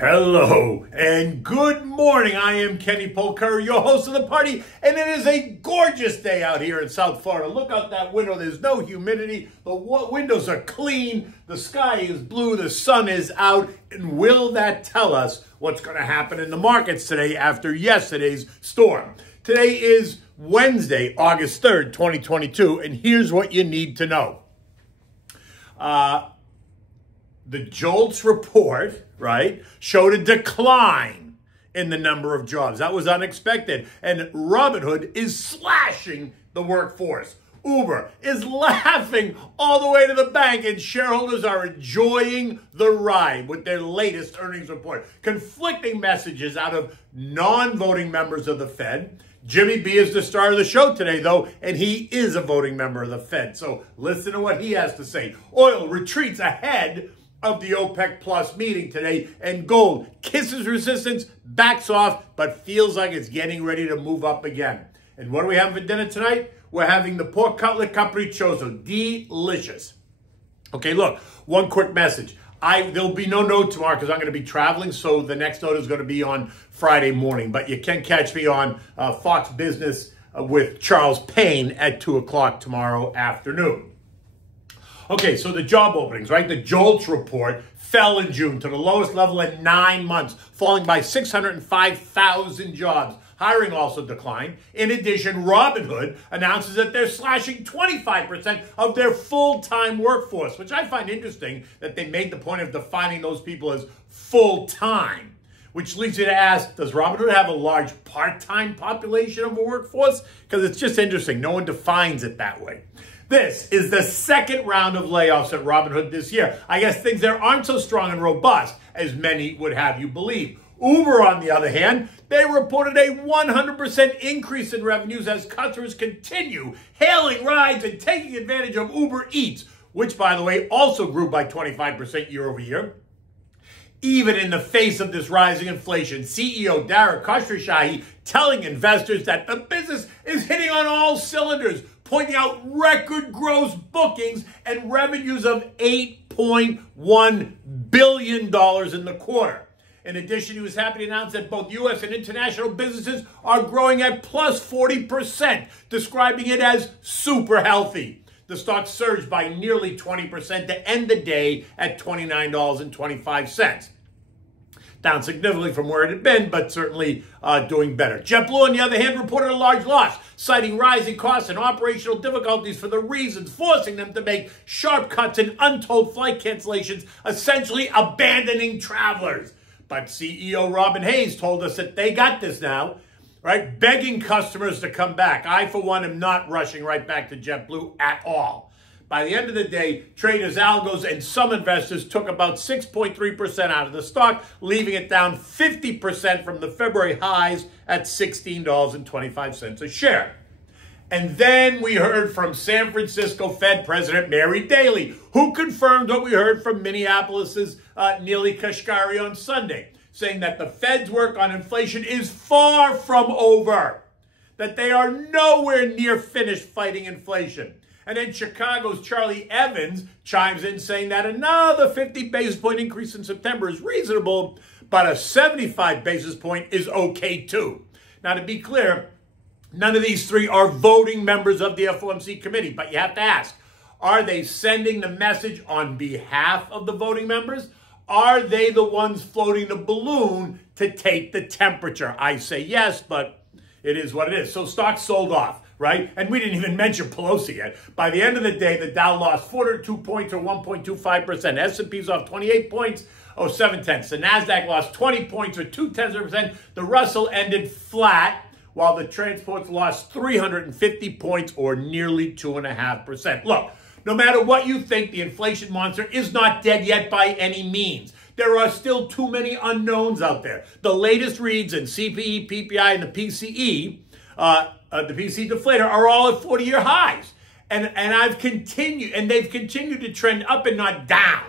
Hello and good morning. I am Kenny Polker, your host of the party, and it is a gorgeous day out here in South Florida. Look out that window. There's no humidity. The windows are clean. The sky is blue. The sun is out. And will that tell us what's going to happen in the markets today after yesterday's storm? Today is Wednesday, August 3rd, 2022, and here's what you need to know. The JOLTS report, right, showed a decline in the number of jobs. That was unexpected. And Robinhood is slashing the workforce. Uber is laughing all the way to the bank, and shareholders are enjoying the ride with their latest earnings report. Conflicting messages out of non-voting members of the Fed. Jimmy B is the star of the show today, though, and he is a voting member of the Fed. So listen to what he has to say. Oil retreats ahead of the OPEC Plus meeting today, and gold kisses resistance, backs off, but feels like it's getting ready to move up again. And what do we have for dinner tonight? We're having the pork cutlet Cappricioso. Delicious. Okay, look, one quick message. There'll be no note tomorrow because I'm going to be traveling, so the next note is going to be on Friday morning. But you can catch me on Fox Business with Charles Payne at 2 o'clock tomorrow afternoon. Okay, so the job openings, right? The JOLTS report fell in June to the lowest level in 9 months, falling by 605,000 jobs. Hiring also declined. In addition, Robinhood announces that they're slashing 25% of their full-time workforce, which I find interesting that they made the point of defining those people as full-time, which leads you to ask, does Robinhood have a large part-time population of a workforce? Because it's just interesting. No one defines it that way. This is the second round of layoffs at Robinhood this year. I guess things there aren't so strong and robust as many would have you believe. Uber, on the other hand, they reported a 100% increase in revenues as customers continue hailing rides and taking advantage of Uber Eats, which, by the way, also grew by 25% year over year. Even in the face of this rising inflation, CEO Dara Khosrowshahi telling investors that the business is hitting on all cylinders, pointing out record gross bookings and revenues of $8.1 billion in the quarter. In addition, he was happy to announce that both U.S. and international businesses are growing at plus 40%, describing it as super healthy. The stock surged by nearly 20% to end the day at $29.25. Down significantly from where it had been, but certainly doing better. JetBlue, on the other hand, reported a large loss, citing rising costs and operational difficulties for the reasons forcing them to make sharp cuts and untold flight cancellations, essentially abandoning travelers. But CEO Robin Hayes told us that they got this now, right? Begging customers to come back. I, for one, am not rushing right back to JetBlue at all. By the end of the day, traders, algos, and some investors took about 6.3% out of the stock, leaving it down 50% from the February highs at $16.25 a share. And then we heard from San Francisco Fed President Mary Daly, who confirmed what we heard from Minneapolis's Neely Kashkari on Sunday, saying that the Fed's work on inflation is far from over, that they are nowhere near finished fighting inflation. And then Chicago's Charlie Evans chimes in saying that another 50 basis point increase in September is reasonable, but a 75 basis point is okay too. Now, to be clear, none of these three are voting members of the FOMC committee, but you have to ask, are they sending the message on behalf of the voting members? Are they the ones floating the balloon to take the temperature? I say yes, but it is what it is. So stocks sold off, right? And we didn't even mention Pelosi yet. By the end of the day, the Dow lost 402 points or 1.25%. S&P's off 28 points or 0.7. The NASDAQ lost 20 points or 0.2%. The Russell ended flat, while the transports lost 350 points or nearly 2.5%. Look, no matter what you think, the inflation monster is not dead yet by any means. There are still too many unknowns out there. The latest reads in CPE, PPI, and the PCE, the PCE deflator, are all at 40-year highs. And they've continued to trend up and not down.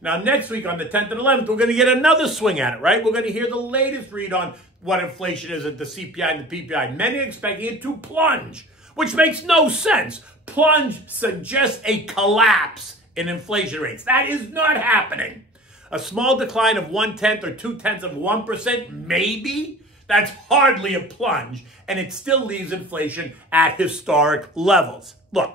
Now, next week on the 10th and 11th, we're going to get another swing at it, right? We're going to hear the latest read on what inflation is at the CPI and the PPI. Many are expecting it to plunge, which makes no sense. Plunge suggests a collapse in inflation rates. That is not happening. A small decline of 1/10 or 0.2%, maybe? That's hardly a plunge, and it still leaves inflation at historic levels. Look,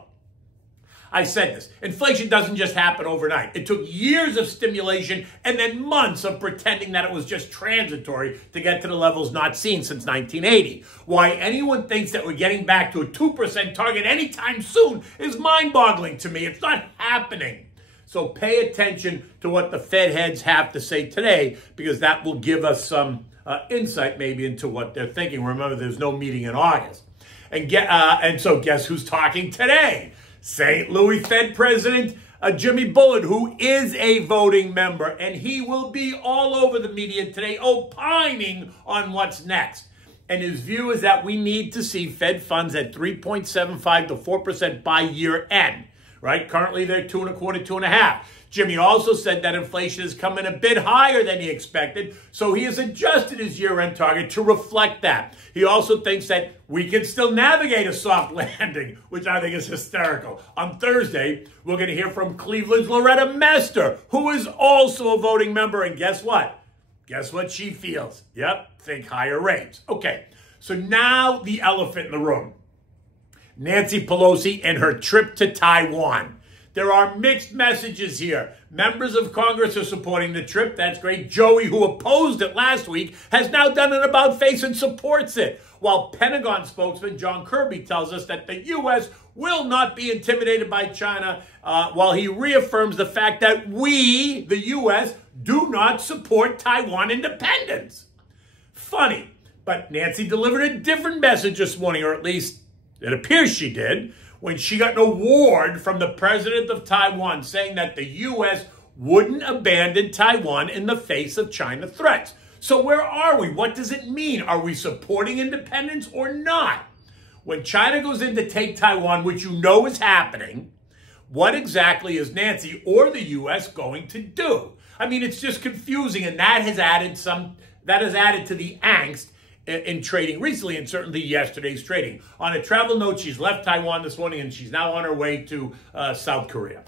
I said this. Inflation doesn't just happen overnight. It took years of stimulation and then months of pretending that it was just transitory to get to the levels not seen since 1980. Why anyone thinks that we're getting back to a 2% target anytime soon is mind-boggling to me. It's not happening. So pay attention to what the Fed heads have to say today, because that will give us some insight maybe into what they're thinking. Remember, there's no meeting in August. And so guess who's talking today? St. Louis Fed President Jimmy Bullard, who is a voting member, and he will be all over the media today opining on what's next. And his view is that we need to see Fed funds at 3.75 to 4% by year end, right? Currently, they're 2.25, 2.5. Jimmy also said that inflation is coming a bit higher than he expected, so he has adjusted his year-end target to reflect that. He also thinks that we can still navigate a soft landing, which I think is hysterical. On Thursday, we're going to hear from Cleveland's Loretta Mester, who is also a voting member, and guess what? Guess what she feels? Yep, think higher rates. Okay, so now the elephant in the room. Nancy Pelosi and her trip to Taiwan. There are mixed messages here. Members of Congress are supporting the trip. That's great. Joey, who opposed it last week, has now done an about-face and supports it. While Pentagon spokesman John Kirby tells us that the U.S. will not be intimidated by China, while he reaffirms the fact that we, the U.S., do not support Taiwan independence. Funny, but Nancy delivered a different message this morning, or at least it appears she did, when she got an award from the president of Taiwan saying that the U.S. wouldn't abandon Taiwan in the face of China threats. So where are we? What does it mean? Are we supporting independence or not? When China goes in to take Taiwan, which you know is happening, what exactly is Nancy or the U.S. going to do? I mean, it's just confusing, and that has added to the angst in trading recently, and certainly yesterday's trading. On a travel note, she's left Taiwan this morning, and she's now on her way to South Korea.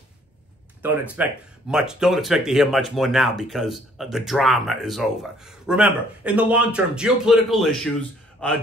Don't expect to hear much more now, because the drama is over. Remember, in the long term, geopolitical issues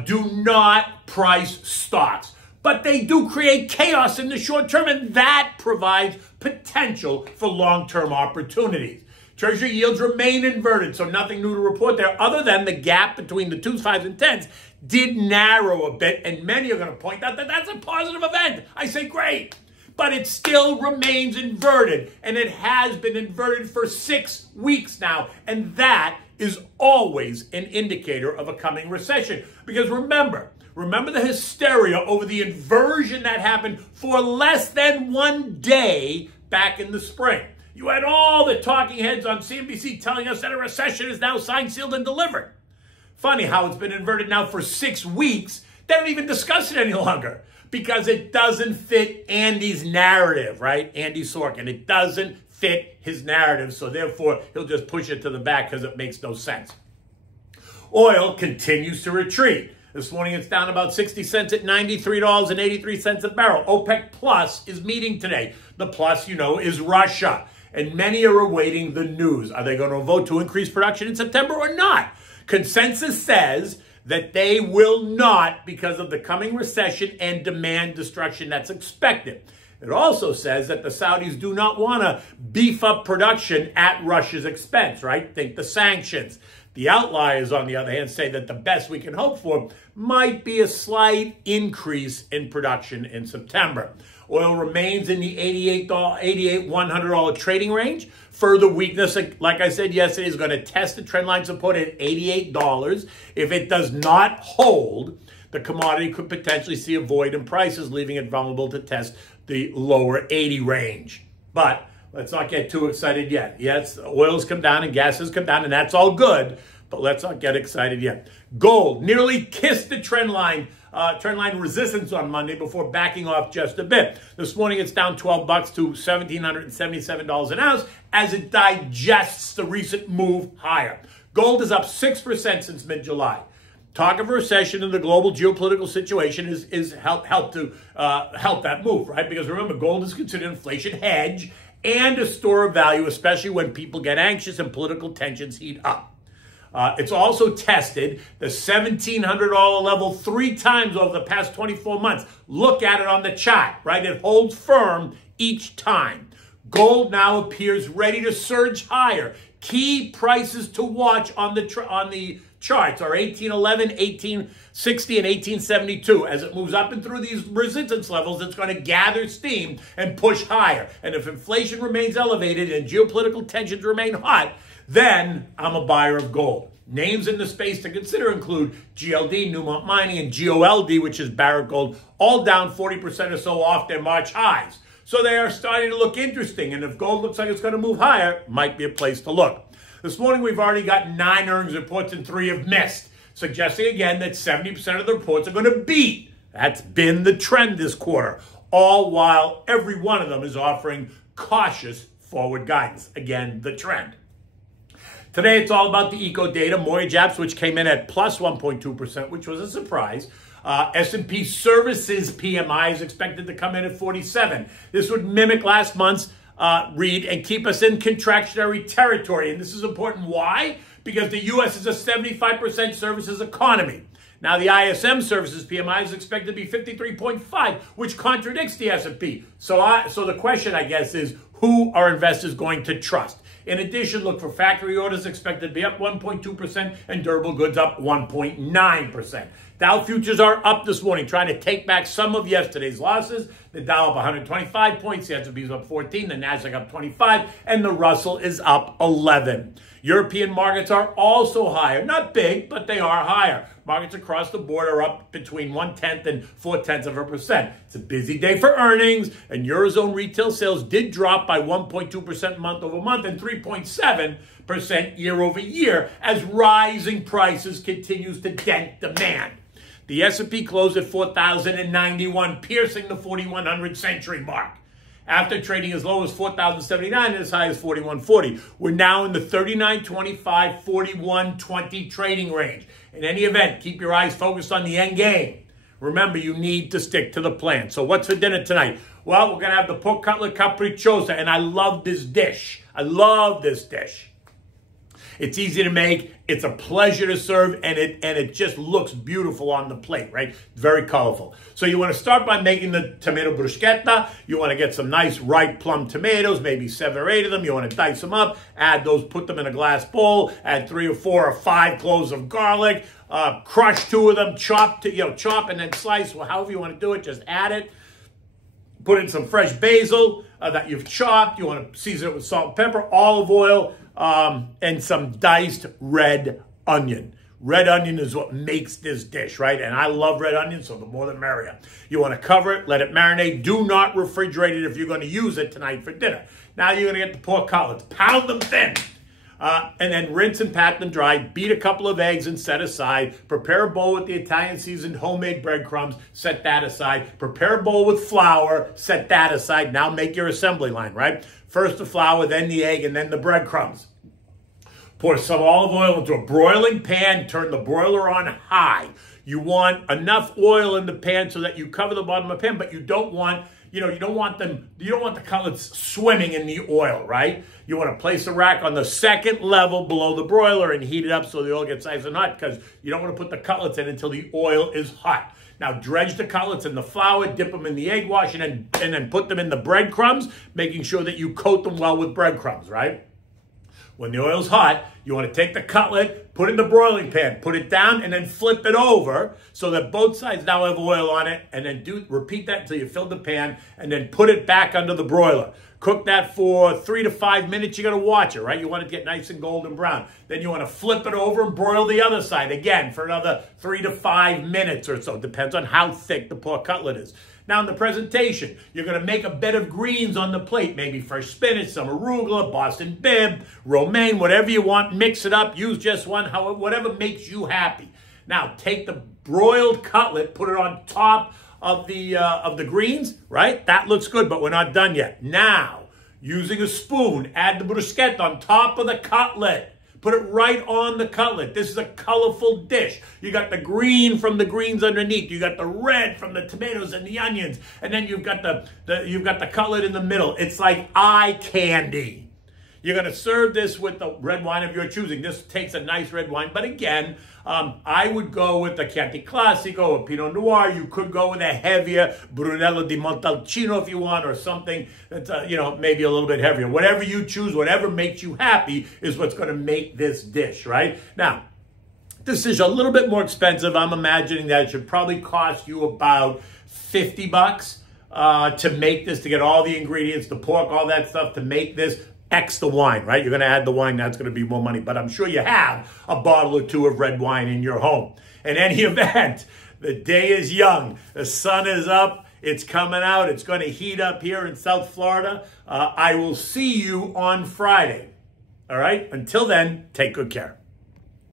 do not price stocks, but they do create chaos in the short term, and that provides potential for long-term opportunities. Treasury yields remain inverted, so nothing new to report there, other than the gap between the 2s, 5s, and 10s did narrow a bit, and many are going to point out that that's a positive event. I say great, but it still remains inverted, and it has been inverted for 6 weeks now, and that is always an indicator of a coming recession. Because remember the hysteria over the inversion that happened for less than 1 day back in the spring. You had all the talking heads on CNBC telling us that a recession is now signed, sealed, and delivered. Funny how it's been inverted now for 6 weeks. They don't even discuss it any longer because it doesn't fit Andy's narrative, right? Andy Sorkin. It doesn't fit his narrative, so therefore he'll just push it to the back because it makes no sense. Oil continues to retreat. This morning it's down about 60 cents at $93.83 a barrel. OPEC Plus is meeting today. The plus, you know, is Russia. And many are awaiting the news. Are they going to vote to increase production in September or not? Consensus says that they will not because of the coming recession and demand destruction that's expected. It also says that the Saudis do not want to beef up production at Russia's expense, right? Think the sanctions. The outliers, on the other hand, say that the best we can hope for might be a slight increase in production in September. Oil remains in the $100 trading range. Further weakness, like I said yesterday, is going to test the trendline support at $88. If it does not hold, the commodity could potentially see a void in prices, leaving it vulnerable to test the lower 80 range. But let's not get too excited yet. Yes, oil's come down and gas has come down, and that's all good, but let's not get excited yet. Gold nearly kissed the trendline resistance on Monday before backing off just a bit. This morning it's down $12 to $1,777 an ounce as it digests the recent move higher. Gold is up 6% since mid-July. Talk of a recession in the global geopolitical situation is help that move, right? Because remember, gold is considered an inflation hedge, and a store of value, especially when people get anxious and political tensions heat up. It's also tested the $1,700 level 3 times over the past 24 months. Look at it on the chart, right? It holds firm each time. Gold now appears ready to surge higher. Key prices to watch on the charts are 1811, 1860, and 1872. As it moves up and through these resistance levels, it's going to gather steam and push higher. And if inflation remains elevated and geopolitical tensions remain hot, then I'm a buyer of gold. Names in the space to consider include GLD, Newmont Mining, and GOLD, which is Barrick Gold, all down 40% or so off their March highs. So they are starting to look interesting, and if gold looks like it's going to move higher, might be a place to look. This morning, we've already got 9 earnings reports and 3 have missed, suggesting again that 70% of the reports are going to beat. That's been the trend this quarter, all while every one of them is offering cautious forward guidance. Again, the trend. Today, it's all about the eco data, mortgage apps, which came in at plus 1.2%, which was a surprise. S&P Services PMI is expected to come in at 47. This would mimic last month's read and keep us in contractionary territory. And this is important. Why? Because the U.S. is a 75% services economy. Now, the ISM Services PMI is expected to be 53.5, which contradicts the S&P. So the question, I guess, is who are investors going to trust? In addition, look for factory orders expected to be up 1.2% and durable goods up 1.9%. Dow futures are up this morning, trying to take back some of yesterday's losses. The Dow up 125 points, the S&P is up 14, the Nasdaq up 25, and the Russell is up 11. European markets are also higher. Not big, but they are higher. Markets across the board are up between 1/10 and 0.4%. It's a busy day for earnings, and Eurozone retail sales did drop by 1.2% month over month and 3.7% year over year as rising prices continues to dent demand. The S&P closed at 4,091, piercing the 4,100 century mark. After trading as low as 4,079 and as high as 4,140. We're now in the 39.25, 41.20 trading range. In any event, keep your eyes focused on the end game. Remember, you need to stick to the plan. So what's for dinner tonight? Well, we're going to have the pork cutlet Cappriciosso, and I love this dish. I love this dish. It's easy to make, it's a pleasure to serve, and it just looks beautiful on the plate, right? Very colorful. So you want to start by making the tomato bruschetta. You want to get some nice ripe plum tomatoes, maybe 7 or 8 of them. You want to dice them up, add those, put them in a glass bowl, add 3 or 4 or 5 cloves of garlic, crush 2 of them, chop and then slice, well, however you want to do it, just add it. Put in some fresh basil that you've chopped. You want to season it with salt and pepper, olive oil, and some diced red onion. Red onion is what makes this dish, right? And I love red onion, so the more the merrier. You want to cover it, let it marinate. Do not refrigerate it if you're going to use it tonight for dinner. Now you're going to get the pork cutlets. Pound them thin. And then rinse and pat them dry. Beat a couple of eggs and set aside. Prepare a bowl with the Italian seasoned homemade breadcrumbs. Set that aside. Prepare a bowl with flour. Set that aside. Now make your assembly line, right? First the flour, then the egg, and then the breadcrumbs. Pour some olive oil into a broiling pan. Turn the broiler on high. You want enough oil in the pan so that you cover the bottom of the pan, but you don't want, you don't want the cutlets swimming in the oil, right? You want to place the rack on the second level below the broiler and heat it up so the oil gets nice and hot, because you don't want to put the cutlets in until the oil is hot. Now dredge the cutlets in the flour, dip them in the egg wash, and then put them in the breadcrumbs, making sure that you coat them well with breadcrumbs, right? When the oil's hot, you want to take the cutlet, put it in the broiling pan, put it down, and then flip it over so that both sides now have oil on it, and then repeat that until you fill the pan, and then put it back under the broiler. Cook that for 3 to 5 minutes. You got to watch it, right? You want it to get nice and golden brown. Then you want to flip it over and broil the other side again for another 3 to 5 minutes or so. Depends on how thick the pork cutlet is. Now in the presentation, you're going to make a bed of greens on the plate. Maybe fresh spinach, some arugula, Boston bib, romaine, whatever you want. Mix it up. Use just one, however, whatever makes you happy. Now take the broiled cutlet, put it on top of the greens, right? That looks good, but we're not done yet. Now, using a spoon, add the bruschetta on top of the cutlet. Put it right on the cutlet. This is a colorful dish. You got the green from the greens underneath. You got the red from the tomatoes and the onions. And then you've got the cutlet in the middle. It's like eye candy. You're going to serve this with the red wine of your choosing. This takes a nice red wine. But again, I would go with the Chianti Classico or Pinot Noir. You could go with a heavier Brunello di Montalcino if you want, or something that's, maybe a little bit heavier. Whatever you choose, whatever makes you happy is what's going to make this dish, right? Now, this is a little bit more expensive. I'm imagining that it should probably cost you about $50 to make this, to get all the ingredients, the pork, all that stuff, to make this. X the wine, right? You're going to add the wine, that's going to be more money. But I'm sure you have a bottle or two of red wine in your home. In any event, the day is young. The sun is up. It's coming out. It's going to heat up here in South Florida. I will see you on Friday. All right? Until then, take good care.